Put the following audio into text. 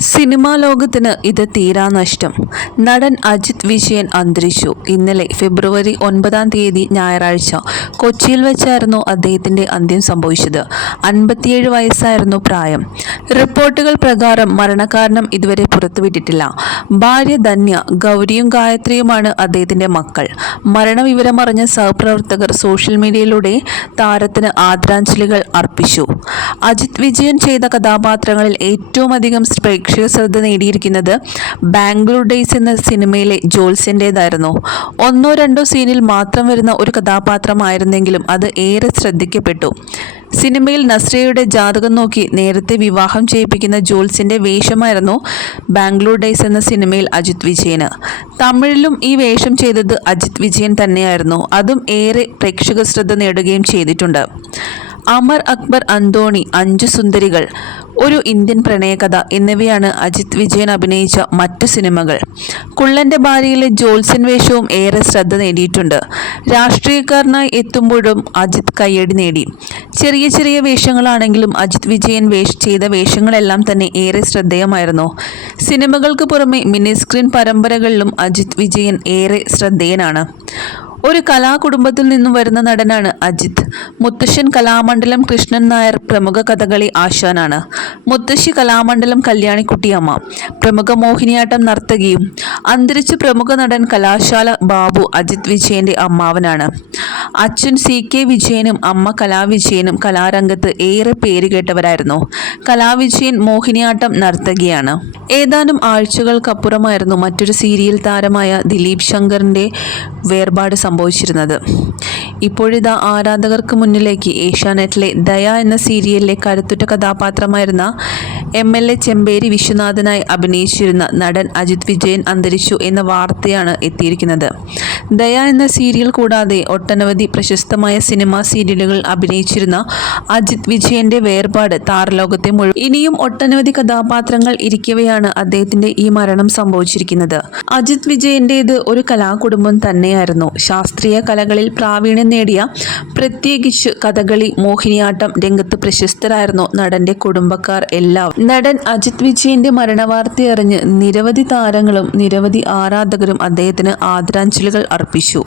Cinema ലോകത്തിന് ഇത് തീരാ നഷ്ടം. നടൻ അജിത് വിജയൻ അന്തരിച്ചു. ഇന്നലെ ഫെബ്രുവരി ഒൻപതാം തീയതി ഞായറാഴ്ച കൊച്ചിയിൽ വെച്ചായിരുന്നു അദ്ദേഹത്തിന്റെ അന്ത്യം സംഭവിച്ചത്. അൻപത്തിയേഴ് വയസ്സായിരുന്നു പ്രായം. റിപ്പോർട്ടുകൾ പ്രകാരം മരണകാരണം ഇതുവരെ പുറത്തുവിട്ടിട്ടില്ല. ഭാര്യ ധന്യ ഗൗരിയും ഗായത്രിയുമാണ് അദ്ദേഹത്തിന്റെ മക്കൾ. മരണവിവരമറിഞ്ഞ സഹപ്രവർത്തകർ സോഷ്യൽ മീഡിയയിലൂടെ താരത്തിന് ആദരാഞ്ജലികൾ അർപ്പിച്ചു. അജിത് വിജയൻ ചെയ്ത കഥാപാത്രങ്ങളിൽ ഏറ്റവും അധികം പ്രേക്ഷക ശ്രദ്ധ നേടിയിരിക്കുന്നത് ബാംഗ്ലൂർ ഡേയ്സ് എന്ന സിനിമയിലെ ജോൽസിന്റെതായിരുന്നു ഒന്നോ രണ്ടോ സീനിൽ മാത്രം വരുന്ന ഒരു കഥാപാത്രമായിരുന്നെങ്കിലും അത് ഏറെ ശ്രദ്ധിക്കപ്പെട്ടു. സിനിമയിൽ നസ്രിയയുടെ ജാതകം നോക്കി നേരത്തെ വിവാഹം ചെയ്യിപ്പിക്കുന്ന ജോൽസിന്റെ വേഷമായിരുന്നു ബാംഗ്ലൂർ ഡേയ്സ് എന്ന സിനിമയിൽ അജിത് വിജയന്. തമിഴിലും ഈ വേഷം ചെയ്തത് അജിത് വിജയൻ തന്നെയായിരുന്നു. അതും ഏറെ പ്രേക്ഷക ശ്രദ്ധ നേടുകയും ചെയ്തിട്ടുണ്ട്. അമർ അക്ബർ അന്തോണി അഞ്ചു സുന്ദരികൾ ഒരു ഇന്ത്യൻ പ്രണയകഥ എന്നിവയാണ് അജിത് വിജയൻ അഭിനയിച്ച മറ്റു സിനിമകൾ. കുള്ളന്റെ ഭാര്യയിലെ ജോത്സ്യൻ വേഷവും ഏറെ ശ്രദ്ധ നേടിയിട്ടുണ്ട്. രാഷ്ട്രീയക്കാരനായി എത്തുമ്പോഴും അജിത് കയ്യടി നേടി. ചെറിയ ചെറിയ വേഷങ്ങളാണെങ്കിലും അജിത് വിജയൻ വേഷ ചെയ്ത വേഷങ്ങളെല്ലാം തന്നെ ഏറെ ശ്രദ്ധേയമായിരുന്നു. സിനിമകൾക്ക് പുറമെ മിനി സ്ക്രീൻ പരമ്പരകളിലും അജിത് വിജയൻ ഏറെ ശ്രദ്ധേയനാണ്. ഒരു കലാകുടുംബത്തിൽ നിന്നും വരുന്ന നടനാണ് അജിത്. മുത്തശ്ശൻ കലാമണ്ഡലം കൃഷ്ണൻ നായർ പ്രമുഖ കഥകളി ആശാനാണ്. മുത്തശ്ശി കലാമണ്ഡലം കല്യാണിക്കുട്ടിയമ്മ പ്രമുഖ മോഹിനിയാട്ടം നർത്തകിയും. അന്തരിച്ച പ്രമുഖ നടൻ കലാശാല ബാബു അജിത് വിജയന്റെ അമ്മാവനാണ്. അച്ഛൻ സി കെ വിജയനും അമ്മ കലാവിജയനും കലാരംഗത്ത് ഏറെ പേരുകേട്ടവരായിരുന്നു കലാവിജയൻ മോഹിനിയാട്ടം നർത്തകിയാണ്. ഏതാനും ആഴ്ചകൾക്കപ്പുറമായിരുന്നു മറ്റൊരു സീരിയൽ താരമായ ദിലീപ് ശങ്കറിന്റെ വേർപാട് സംഭവിച്ചിരുന്നത്. ഇപ്പോഴിതാ ആരാധകർക്ക് മുന്നിലേക്ക് ഏഷ്യാനെറ്റിലെ ദയ എന്ന സീരിയലിലെ കരുത്തുറ്റ കഥാപാത്രമായിരുന്ന എം എൽ എ ചെമ്പേരി വിശ്വനാഥനായി അഭിനയിച്ചിരുന്ന നടൻ അജിത് വിജയൻ അന്തരിച്ചു എന്ന വാർത്തയാണ് എത്തിയിരിക്കുന്നത്. ദയ എന്ന സീരിയൽ കൂടാതെ ഒട്ടനവധി പ്രശസ്തമായ സിനിമാ സീരിയലുകൾ അഭിനയിച്ചിരുന്ന അജിത് വിജയന്റെ വേർപാട് താരലോകത്തെ മുഴുവൻ ഇനിയും ഒട്ടനവധി കഥാപാത്രങ്ങൾ ഇരിക്കവെയാണ് അദ്ദേഹത്തിന്റെ ഈ മരണം സംഭവിച്ചിരിക്കുന്നത്. അജിത് വിജയന്റേത് ഒരു കലാകുടുംബം തന്നെയായിരുന്നു. ശാസ്ത്രീയ കലകളിൽ പ്രാവീണ്യം നേടിയ പ്രത്യേകിച്ച് കഥകളി മോഹിനിയാട്ടം രംഗത്ത് പ്രശസ്തരായിരുന്നു നടന്റെ കുടുംബക്കാർ എല്ലാവരും നടൻ അജിത് വിജയന്റെ മരണവാർത്തയറിഞ്ഞ് നിരവധി താരങ്ങളും നിരവധി ആരാധകരും അദ്ദേഹത്തിന് ആദരാഞ്ജലികൾ അർപ്പിച്ചു.